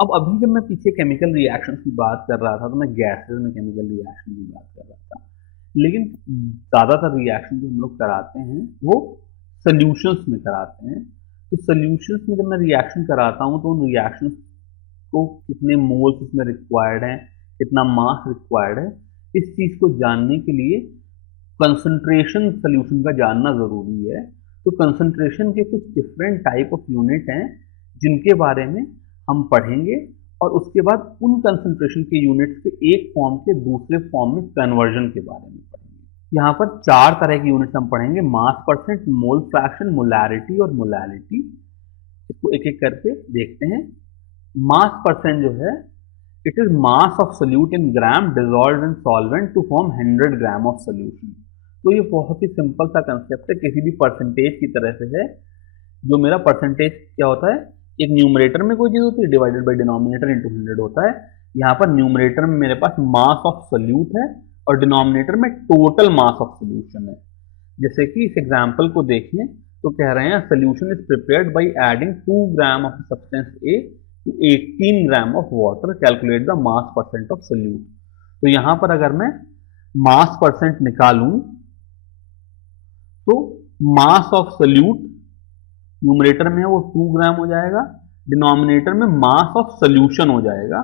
अब अभी जब मैं पीछे केमिकल रिएक्शन की बात कर रहा था तो मैं गैसेस में केमिकल रिएक्शन की बात कर रहा था, लेकिन ज्यादातर रिएक्शन जो हम लोग कराते हैं वो सोल्यूशंस में कराते हैं। तो सोल्यूशंस में जब मैं रिएक्शन कराता हूँ तो उन रिएक्शंस को कितने मोल्स उसमें रिक्वायर्ड है, कितना मास रिक्वायर्ड है, इस चीज को जानने के लिए कंसंट्रेशन सोल्यूशन का जानना जरूरी है। तो कंसंट्रेशन के कुछ डिफरेंट टाइप ऑफ यूनिट हैं जिनके बारे में हम पढ़ेंगे, और उसके बाद उन कंसंट्रेशन के यूनिट्स के एक फॉर्म के दूसरे फॉर्म में कन्वर्जन के बारे में पढ़ेंगे। यहाँ पर चार तरह की यूनिट्स हम पढ़ेंगे: मास परसेंट, मोल फ्रैक्शन, मोलैरिटी और मोलैलिटी। इसको एक एक करके देखते हैं। मास परसेंट जो है, it is mass of solute in gram dissolve in solvent to form 100 gram of solution. तो ये बहुत ही सिंपल सा कंसेप्ट है, किसी भी परसेंटेज की तरह से है। जो मेरा परसेंटेज क्या होता है, एक न्यूमरेटर में कोई चीज होती है डिवाइडेड बाई डिनोमिनेटर इंटू 100 होता है। यहाँ पर न्यूमरेटर में मेरे पास मास ऑफ सोल्यूट है और डिनोमिनेटर में टोटल मास ऑफ सोल्यूशन है। जैसे कि इस एग्जाम्पल को देखें तो कह रहे हैं solution is prepared by adding 2 gram of substance A to 18 gram of water, calculate the mass percent of solute. तो यहां पर अगर मैं मास परसेंट निकालूं तो मास ऑफ सोल्यूट न्यूमरेटर में है वो 2 ग्राम हो जाएगा, डिनोमिनेटर में मास ऑफ सोल्यूशन हो जाएगा।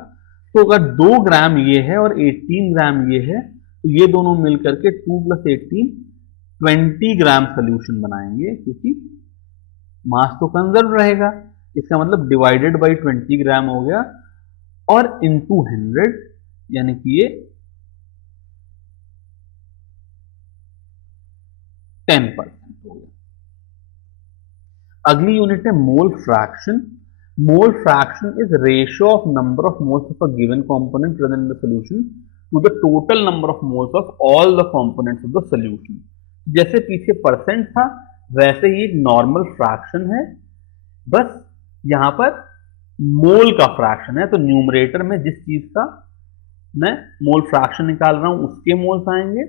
तो अगर 2 ग्राम ये है और 18 ग्राम ये है तो ये दोनों मिलकर के 2 + 18 20 ग्राम सोल्यूशन बनाएंगे, क्योंकि मास तो कंजर्व रहेगा। इसका मतलब डिवाइडेड बाई 20 ग्राम हो गया और इंटू 100, यानी कि ये 10% हो गया। अगली यूनिट है mole fraction. Mole fraction is ratio of number of moles of a given component present in the solution to the total number of moles of all the components of the solution. जैसे पीछे percent था वैसे ही एक normal fraction है, बस यहां पर मोल का फ्रैक्शन है। तो न्यूमरेटर में जिस चीज का मैं मोल फ्रैक्शन निकाल रहा हूं उसके मोल्स आएंगे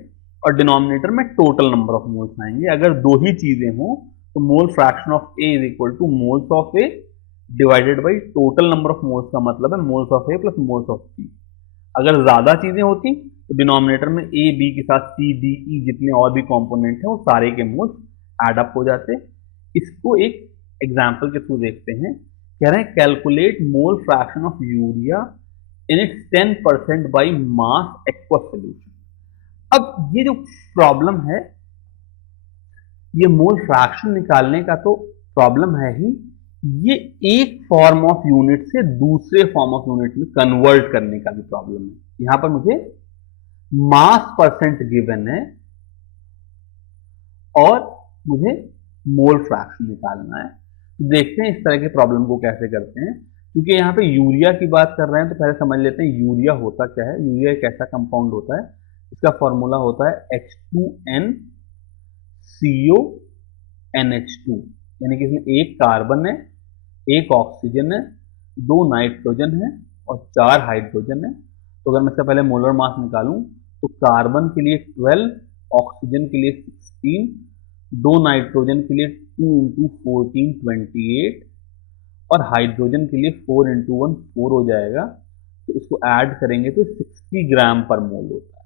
और डिनोमिनेटर में टोटल नंबर ऑफ मोल्स आएंगे। अगर दो ही चीजें हों तो mole fraction of A is equal to moles of A divided by total number of moles, का मतलब है moles of A plus moles of B. अगर ज्यादा चीजें होती तो डिनोमिनेटर में ए बी के साथ सी डी ई जितने और भी कंपोनेंट हैं वो सारे के मोल्स एड अप हो जाते। इसको एक एग्जांपल के थ्रू देखते हैं। कह रहे हैं calculate mole fraction of urea in its 10% by mass aqueous solution. अब ये जो प्रॉब्लम है, ये मोल फ्रैक्शन निकालने का तो प्रॉब्लम है ही, ये एक फॉर्म ऑफ यूनिट से दूसरे फॉर्म ऑफ यूनिट में कन्वर्ट करने का भी प्रॉब्लम है। यहां पर मुझे मास परसेंट गिवन है और मुझे मोल फ्रैक्शन निकालना है। तो देखते हैं इस तरह के प्रॉब्लम को कैसे करते हैं। क्योंकि यहाँ पे यूरिया की बात कर रहे हैं तो पहले समझ लेते हैं यूरिया होता क्या है। यूरिया एक ऐसा कंपाउंड होता है, इसका फॉर्मूला होता है H2N CONH2, यानी कि इसमें एक कार्बन है, एक ऑक्सीजन है, 2 नाइट्रोजन है और 4 हाइड्रोजन है। तो अगर मैं इसका पहले मोलर मास निकालूं तो कार्बन के लिए 12, ऑक्सीजन के लिए 16, 2 नाइट्रोजन के लिए 2 × 14 28 और हाइड्रोजन के लिए 4 × 1 4 हो जाएगा। तो इसको ऐड करेंगे तो 60 ग्राम पर मोल होता है।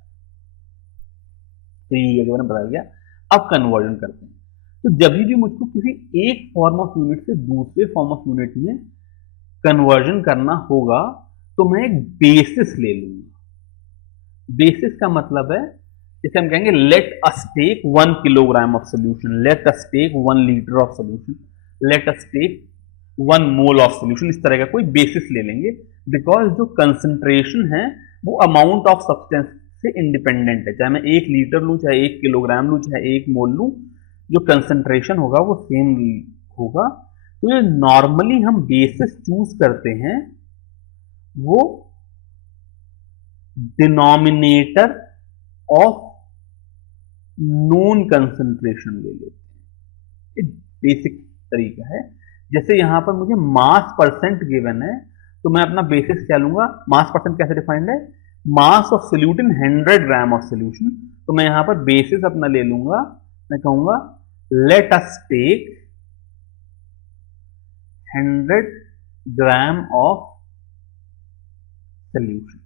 तो यूरिया के बारे में बता दिया। अब कन्वर्जन करते हैं। तो जब भी मुझको किसी एक फॉर्म ऑफ यूनिट से दूसरे फॉर्म ऑफ यूनिट में कन्वर्जन करना होगा तो मैं एक बेसिस ले लूंगा। बेसिस का मतलब है, जैसे हम कहेंगे let us take 1 kilogram of solution, let us take 1 litre of solution, let us take 1 mole of solution. इस तरह का कोई बेसिस ले लेंगे, बिकॉज जो कंसंट्रेशन है वो अमाउंट ऑफ सब्सटेंस से इंडिपेंडेंट है। चाहे मैं 1 लीटर लूं, चाहे 1 किलोग्राम लूं, चाहे 1 मोल लूं, जो कंसंट्रेशन होगा वो सेम होगा। तो ये नॉर्मली हम बेसिस चूज करते हैं वो डिनोमिनेटर ऑफ नोन कंसंट्रेशन ले लेते हैं। ये बेसिक तरीका है। जैसे यहां पर मुझे मास परसेंट गिवन है तो मैं अपना बेसिस क्या लूंगा, मास परसेंट कैसे डिफाइंड है, मास of solute in 100 gram of solution. तो मैं यहां पर बेसिस अपना ले लूंगा, मैं कहूंगा let us take 100 gram of solution.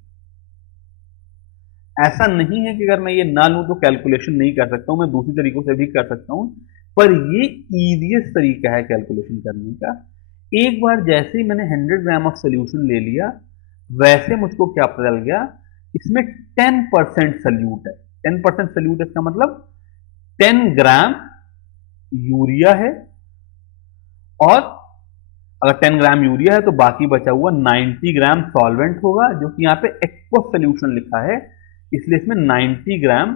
ऐसा नहीं है कि अगर मैं ये ना लूं तो कैलकुलेशन नहीं कर सकता हूं, मैं दूसरी तरीकों से भी कर सकता हूं, पर ये इजीएस्ट तरीका है कैलकुलेशन करने का। एक बार जैसे ही मैंने 100 ग्राम ऑफ सोल्यूशन ले लिया, वैसे मुझको क्या पता चल गया, इसमें 10% सोल्यूट है। 10% सोल्यूट इसका मतलब 10 ग्राम यूरिया है, और अगर 10 ग्राम यूरिया है तो बाकी बचा हुआ 90 ग्राम सॉल्वेंट होगा, जो कि यहाँ पे एक्वस सोल्यूशन लिखा है, इसलिए इसमें 90 ग्राम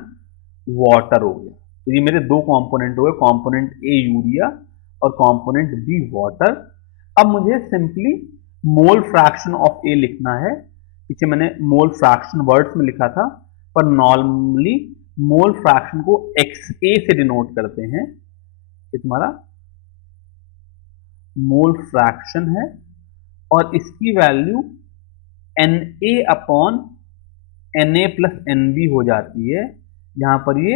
वाटर हो गया। तो ये मेरे दो कंपोनेंट हो गए, कंपोनेंट ए यूरिया और कंपोनेंट बी वाटर। अब मुझे सिंपली मोल फ्रैक्शन ऑफ ए लिखना है। पीछे मैंने मोल फ्रैक्शन वर्ड्स में लिखा था, पर नॉर्मली मोल फ्रैक्शन को एक्स ए से डिनोट करते हैं। ये तुम्हारा मोल फ्रैक्शन है, और इसकी value Na upon Na plus Nb हो जाती है, जहां पर ये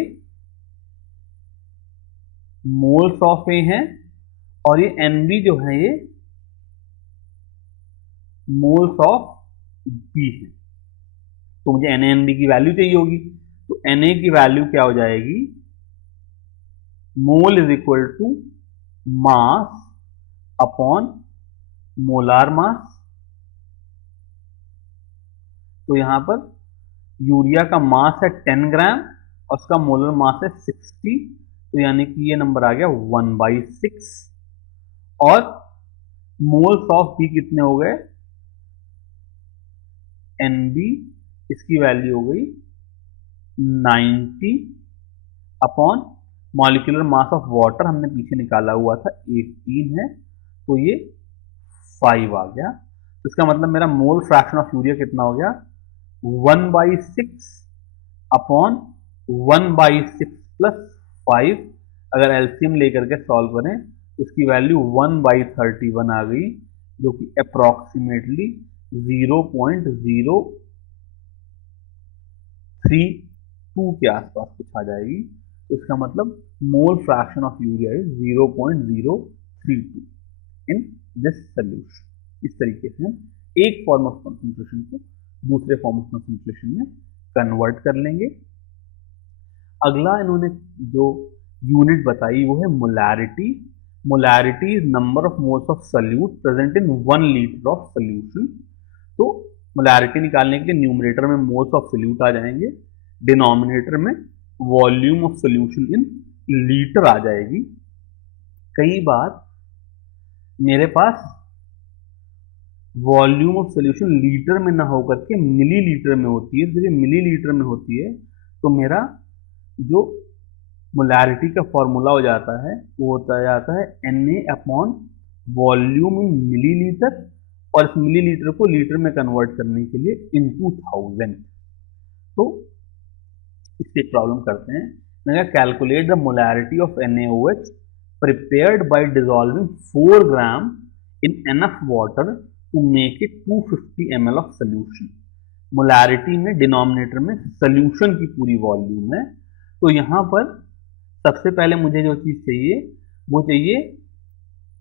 मोल्स ऑफ ए है, और ये Nb जो है ये मोल्स ऑफ बी है। तो मुझे NaNb की वैल्यू चाहिए होगी, तो Na की वैल्यू क्या हो जाएगी, mole is equal to mass upon molar mass. तो यहां पर यूरिया का मास है 10 ग्राम और उसका मोलर मास है 60, तो यानी कि ये नंबर आ गया 1/6। और मोल्स ऑफ बी कितने हो गए, Nb, इसकी वैल्यू हो गई 90 upon molecular mass of water हमने पीछे निकाला हुआ था 18 है, तो ये 5 आ गया। तो इसका मतलब मेरा मोल फ्रैक्शन ऑफ यूरिया कितना हो गया, 1/6 अपॉन 1/6 प्लस 5। अगर एलसीएम लेकर के सॉल्व करें तो इसकी वैल्यू 1/31 आ गई, जो कि अप्रोक्सीमेटली 0.032 के आसपास कुछ आ जाएगी। तो इसका मतलब मोल fraction of urea is 0.032 in this solution. इस तरीके से हम एक फॉर्म ऑफ कंसंट्रेशन को दूसरे फॉर्म ऑफ कंसंट्रेशन में कन्वर्ट कर लेंगे। अगला इन्होंने जो यूनिट बताई वो है molarity. Molarity is number of moles of solute present in 1 litre of solution. तो मोलैरिटी निकालने के लिए न्यूमरेटर में मोल्स ऑफ सोल्यूट आ जाएंगे, डिनोमिनेटर में volume of solution in litre आ जाएगी। कई बार मेरे पास वॉल्यूम ऑफ सोल्यूशन लीटर में ना होकर के मिलीलीटर में होती है। जब ये मिलीलीटर में होती है तो मेरा जो मोलैरिटी का फॉर्मूला हो जाता है वो होता जाता है Na अपॉन वॉल्यूम इन मिलीलीटर, और इस मिलीलीटर को लीटर में कन्वर्ट करने के लिए इनटू 1000। तो इससे प्रॉब्लम करते हैं। मैंने calculate the molarity of NaOH prepared by dissolving 4 gram in enough water to make it 250 ml of solution. Molarity में डिनोमिनेटर में सोल्यूशन की पूरी वॉल्यूम है। तो यहां पर सबसे पहले मुझे जो चीज चाहिए वो चाहिए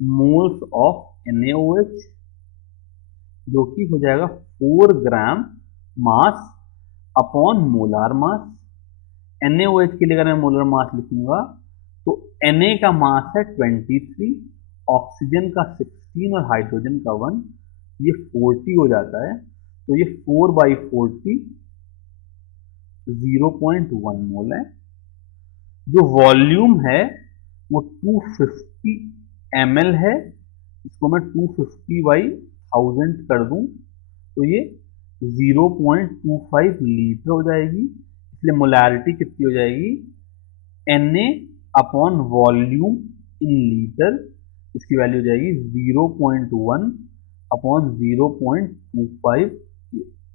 मोल्स ऑफ NaOH, जो कि हो जाएगा 4 gram mass upon molar mass. NaOH के लिए अगर मैं मोलर मास लिखूंगा तो Na का मास है 23, ऑक्सीजन का 16 और हाइड्रोजन का 1, ये 40 हो जाता है। तो ये 4/40 0.1 मोल है। जो वॉल्यूम है वो 250 ml है, इसको मैं 250/1000 कर दूं तो ये 0.25 लीटर हो जाएगी। इसलिए मोलैरिटी कितनी हो जाएगी, Na upon volume in litre, इसकी वैल्यू हो जाएगी 0.1 अपॉन 0.25,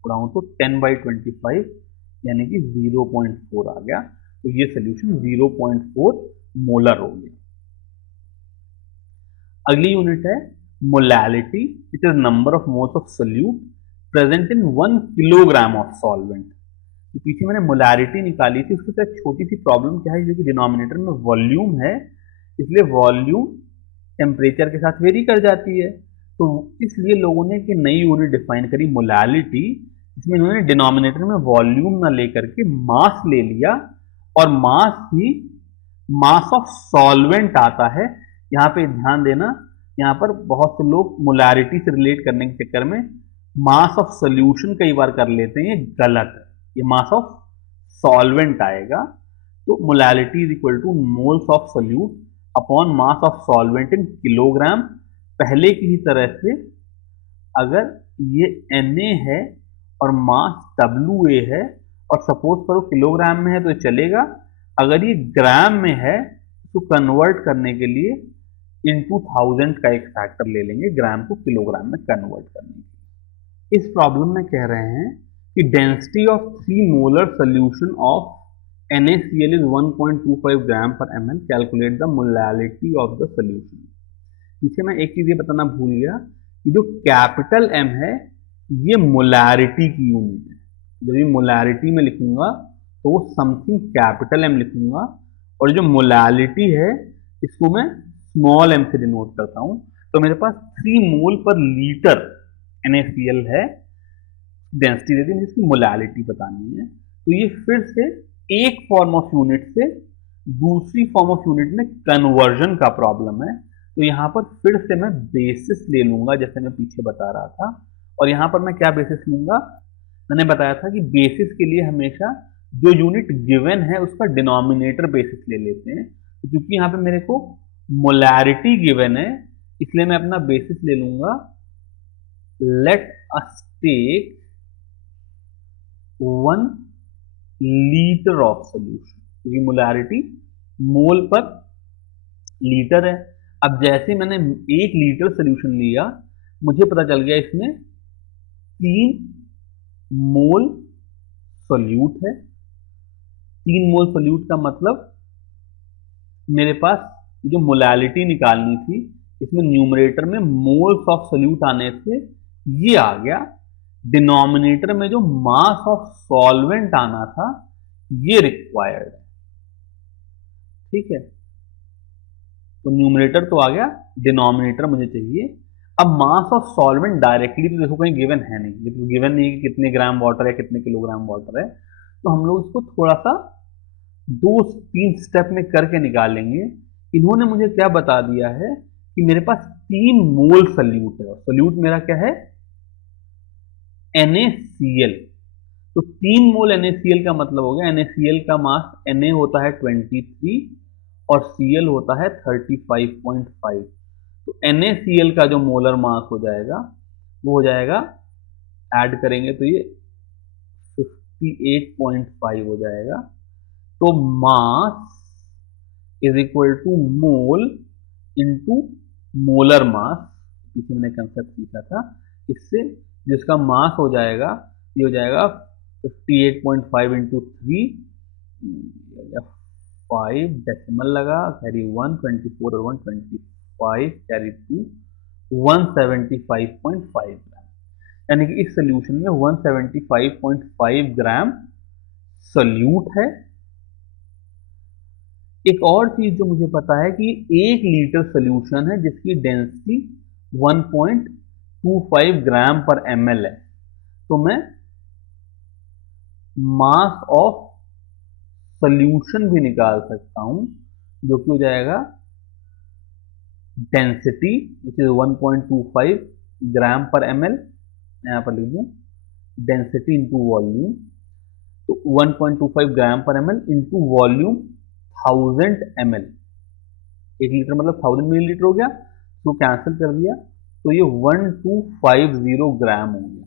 पढ़ाऊं तो 10/25 यानी कि 0.4 आ गया। तो ये सोल्यूशन 0.4 मोलर हो गया। अगली यूनिट है molality, it is number of moles of solute present in 1 kilogram of solvent. तो पीछे मैंने मोलैरिटी निकाली थी, उसके साथ छोटी सी प्रॉब्लम क्या है, जो कि डिनोमिनेटर में वॉल्यूम है, इसलिए वॉल्यूम टेम्परेचर के साथ वेरी कर जाती है। तो इसलिए लोगों ने एक नई यूनिट डिफाइन करी मोलैलिटी, इसमें इन्होंने डिनोमिनेटर में वॉल्यूम ना लेकर के मास ले लिया, और मास ही मास ऑफ सॉल्वेंट आता है। यहां पे ध्यान देना, यहां पर बहुत से लोग मोलैरिटी से रिलेट करने के चक्कर में मास ऑफ सोल्यूशन कई बार कर लेते हैं, ये गलत है। ये मास ऑफ सॉल्वेंट आएगा। तो molarity is equal to moles of solute upon mass of solvent in kilogram. पहले की ही तरह से अगर ये Na है और मास WA है, और सपोज करो किलोग्राम में है तो चलेगा, अगर ये ग्राम में है तो कन्वर्ट करने के लिए इनटू 1000 का एक फैक्टर ले लेंगे ग्राम को किलोग्राम में कन्वर्ट करने के लिए। इस प्रॉब्लम में कह रहे हैं कि density of 3 molar solution of NaCl is 1.25 ग्राम पर ml, calculate the molality of the solution. पीछे मैं एक चीज ये बताना भूल गया कि जो कैपिटल M है ये मोलैरिटी की यूनिट है। जब ये मोलैरिटी में लिखूंगा तो वो समथिंग कैपिटल M लिखूंगा, और जो मोलैलिटी है इसको मैं स्मॉल m से डिनोट करता हूं। तो मेरे पास 3 मोल पर लीटर NaCl है, डेंसिटी दे दी, मुझे इसकी मोलैलिटी बतानी है। तो ये फिर से एक फॉर्म ऑफ यूनिट से दूसरी फॉर्म ऑफ यूनिट में कन्वर्जन का प्रॉब्लम है। तो यहां पर फिर से मैं बेसिस ले लूंगा, जैसे मैं पीछे बता रहा था। और यहां पर मैं क्या बेसिस लूंगा, मैंने बताया था कि बेसिस के लिए हमेशा जो यूनिट गिवन है उसका डिनोमिनेटर बेसिस ले लेते हैं। तो क्योंकि यहां पे मेरे को मोलैरिटी गिवन है, इसलिए मैं अपना बेसिस ले लूंगा let us take 1 litre of solution, क्योंकि मोलैरिटी मोल पर लीटर है। अब जैसे मैंने 1 लीटर सोल्यूशन लिया, मुझे पता चल गया इसमें 3 मोल सोल्यूट है। 3 मोल सोल्यूट का मतलब मेरे पास जो मोलैलिटी निकालनी थी, इसमें न्यूमरेटर में मोल्स ऑफ सोल्यूट आने से ये आ गया। डिनोमिनेटर में जो मास ऑफ सॉल्वेंट आना था ये रिक्वायर्ड है। ठीक है, तो न्यूमरेटर तो आ गया, डिनोमिनेटर मुझे चाहिए। अब मास ऑफ सॉल्वेंट डायरेक्टली तो देखो कहीं गिवन है नहीं, ये तो गिवन नहीं है कि कितने ग्राम वाटर है, कितने किलोग्राम वाटर है। तो हम लोग इसको थोड़ा सा 2-3 स्टेप में करके निकालेंगे। इन्होंने मुझे क्या बता दिया है कि मेरे पास 3 मोल सोल्यूट है, और सोल्यूट मेरा क्या है, NaCl। तो 3 मोल NaCl का मतलब हो गया, NaCl का मास Na होता है 23 और Cl होता है 35.5। तो NaCl का जो मोलर मास हो जाएगा वो हो जाएगा, ऐड करेंगे तो ये 58.5 हो जाएगा। तो mass is equal to mole into molar mass. पीछे मैंने कंसेप्ट सीखा था, इससे जिसका मास हो जाएगा ये हो जाएगा 58.5 इंटू 3, 5 डेसिमल लगा, कैरी 1, 24 और 1 25, कैरी 2, 175.5 ग्राम। यानी कि इस सोल्यूशन में 175.5 ग्राम सोल्यूट है। एक और चीज जो मुझे पता है कि 1 लीटर सोल्यूशन है जिसकी डेंसिटी 1.25 ग्राम पर ml है। तो मैं मास ऑफ सोल्यूशन भी निकाल सकता हूं, जो कि हो जाएगा डेंसिटी विच इज 1.25 ग्राम पर ml। यहां पर लिख दूं डेंसिटी इंटू वॉल्यूम। तो 1.25 ग्राम पर ml into volume 1000 ml। 1 litre मतलब 1000 मिलीलीटर हो गया, तो कैंसिल कर दिया, तो ये 1250 ग्राम हो गया।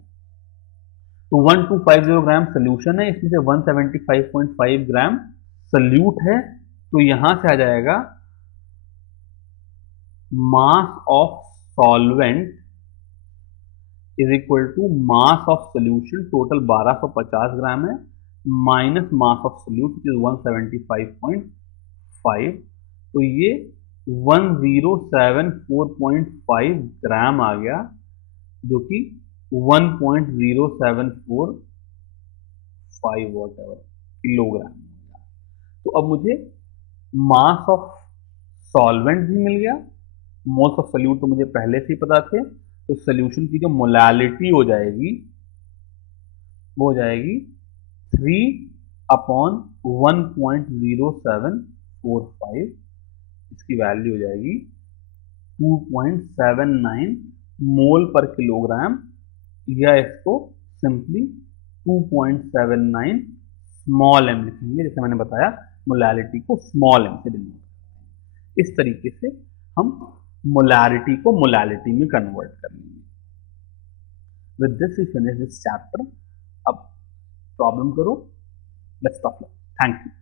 तो 1250 ग्राम सोल्यूशन है, इसमें से 175.5 ग्राम सोल्यूट है। तो यहां से आ जाएगा mass of solvent is equal to mass of solution, total 1250 gram है, minus mass of solute which is 175.5। तो ये 1074.5 ग्राम आ गया, जो कि 1.0745 वॉट एवर किलोग्राम हो गया। तो अब मुझे मास ऑफ सॉल्वेंट भी मिल गया, मोल्स ऑफ सोल्यूट तो मुझे पहले से ही पता थे। तो सोल्यूशन की जो मोलैलिटी हो जाएगी वो हो जाएगी 3/1.0745, इसकी वैल्यू हो जाएगी 2.79 मोल पर किलोग्राम, या इसको सिंपली 2.79 स्मॉल एम लिखेंगे, जैसे मैंने बताया मोलैरिटी को स्मॉल एम से डिनोट करते हैं। इस तरीके से हम मोलैरिटी को मोलैलिटी में कन्वर्ट कर लेंगे। With this we finish this chapter. अब प्रॉब्लम करो। Best of luck. Thank you.